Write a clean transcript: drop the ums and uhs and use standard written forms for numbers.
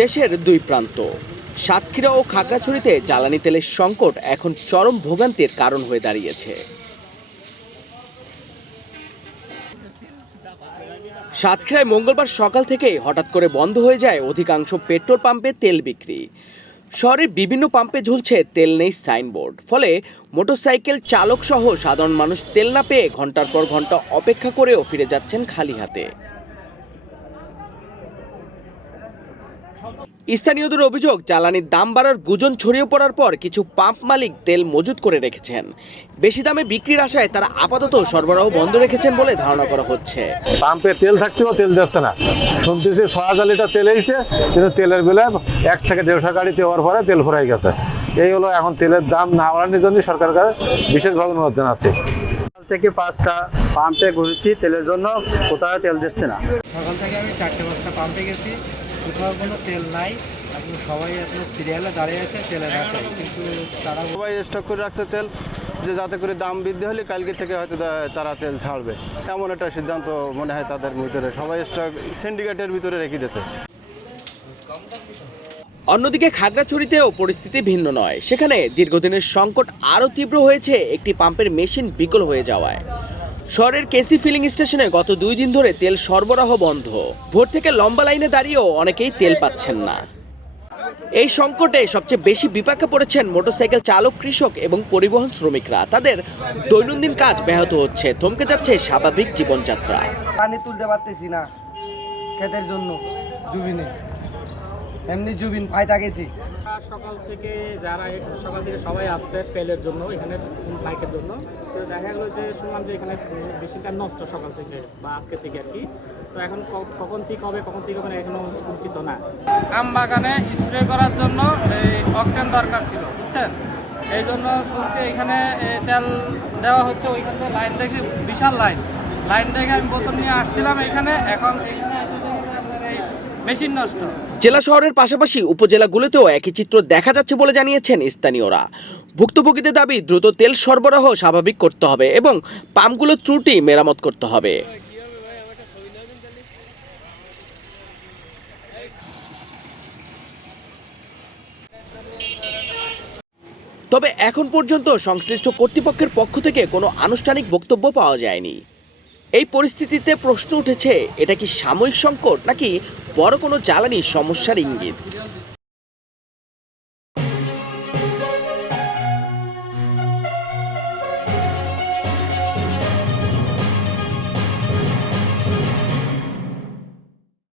দেশের দুই প্রান্ত সাতক্ষীরা ও খাগড়াছড়িতে জ্বালানি তেলের সংকট এখন চরম ভোগান্তির কারণ হয়ে দাঁড়িয়েছে। সাতক্ষীরায় মঙ্গলবার সকাল থেকেই হঠাৎ করে বন্ধ হয়ে যায় অধিকাংশ পেট্রোল পাম্পে তেল বিক্রি। শহরের বিভিন্ন পাম্পে ঝুলছে তেল নেই সাইনবোর্ড, ফলে মোটরসাইকেল চালক সহ সাধারণ মানুষ তেল না পেয়ে ঘন্টার পর ঘন্টা অপেক্ষা করেও ফিরে যাচ্ছেন খালি হাতে। স্থানীয়দের অভিযোগ, জ্বালানির দাম বাড়ার গুঞ্জন ছড়িয়ে পড়ার পর কিছু পাম্প মালিক তেল মজুত করে রেখেছেন। বেশি দামে বিক্রির আশায় তারা আপাতত সরবরাহ বন্ধ রেখেছেন বলে ধারণা করা হচ্ছে। পাম্পে তেল থাকতেও তেল দিচ্ছে না, শুনতেছি ৬,০০০ লিটার তেল এইছে, কিন্তু তেলের বেলা ১ থেকে ১৫০ গাড়ি দেওয়ার পরে তেল ফুরাই গেছে। এই হলো এখন তেলের দাম না বাড়ানোর জন্য সরকারের কাছে বিশেষভাবে অনুরোধ জানাচ্ছি। থেকে 5টা পাম্পে ঘুরেছি, তেলের জন্য কোথাও তেল দিচ্ছে না। সকাল থেকে আমি 4-5টা পাম্পে গেছি, কোথাও কোনো তেল নাই। এখন সবাই আপনার সিরিয়ালে দাঁড়িয়ে আছে তেলের আশায়, কিন্তু তারা সবাই স্টক করে রাখছে তেল, যে যাতে করে দাম বৃদ্ধি হলে কালকে থেকে হয়তো তারা তেল ছাড়বে, এমন একটা সিদ্ধান্ত মনে হয় তাদের ভিতরে। সবাই স্টক সিন্ডিকেটের ভিতরে রেখে দিয়েছে। অন্যদিকে খাগড়াছড়িতেও পরিস্থিতি ভিন্ন নয়। সেখানে দীর্ঘদিনের সংকট আরও তীব্র হয়েছে একটি পাম্পের মেশিন বিকল হয়ে যাওয়ায়। শহরের কেসি ফিলিং স্টেশনে গত 2 দিন ধরে তেল সরবরাহ বন্ধ। ভোর থেকে লম্বা লাইনে দাঁড়িয়েও অনেকেই তেল পাচ্ছেন না। এই সংকটে সবচেয়ে বেশি বিপাকে পড়েছেন মোটরসাইকেল চালক, কৃষক এবং পরিবহন শ্রমিকরা। তাদের দৈনন্দিন কাজ ব্যাহত হচ্ছে, থমকে যাচ্ছে স্বাভাবিক জীবনযাত্রা। পানি তুলতে পারতেছি না ক্ষেতের জন্য, জুবিনে এমনি জুবিন পাইতা গেছি। সকাল থেকে সবাই আসছে তেলের জন্য, এখানে বাইকের জন্য। তো দেখা গেলো যে শুনলাম যে এখানে বেশিটা নষ্ট সকাল থেকে বা আজকে থেকে আর কি। তো এখন কখন ঠিক হবে এখনো উচিত না। আম বাগানে স্প্রে করার জন্য এই অকটেন দরকার ছিল, বুঝছেন। এই জন্য শুনছি এখানে তেল দেওয়া হচ্ছে। ওইখান থেকে লাইন দেখি, বিশাল লাইন দেখে আমি বোতল নিয়ে আসছিলাম এখানে। এখন মেশিন নষ্ট। জেলা শহরের পাশাপাশি উপজেলাগুলোতেও একই চিত্র দেখা যাচ্ছে বলে জানিয়েছেন স্থানীয়রা। ভুক্তভোগীদের দাবি, দ্রুত তেল সরবরাহ স্বাভাবিক করতে হবে এবং পাম্পগুলোর ত্রুটি মেরামত করতে হবে। তবে এখন পর্যন্ত সংশ্লিষ্ট কর্তৃপক্ষের পক্ষ থেকে কোনো আনুষ্ঠানিক বক্তব্য পাওয়া যায়নি। এই পরিস্থিতিতে প্রশ্ন উঠেছে, এটা কি সাময়িক সংকট নাকি বড় কোনো জ্বালানি সমস্যার ইঙ্গিত?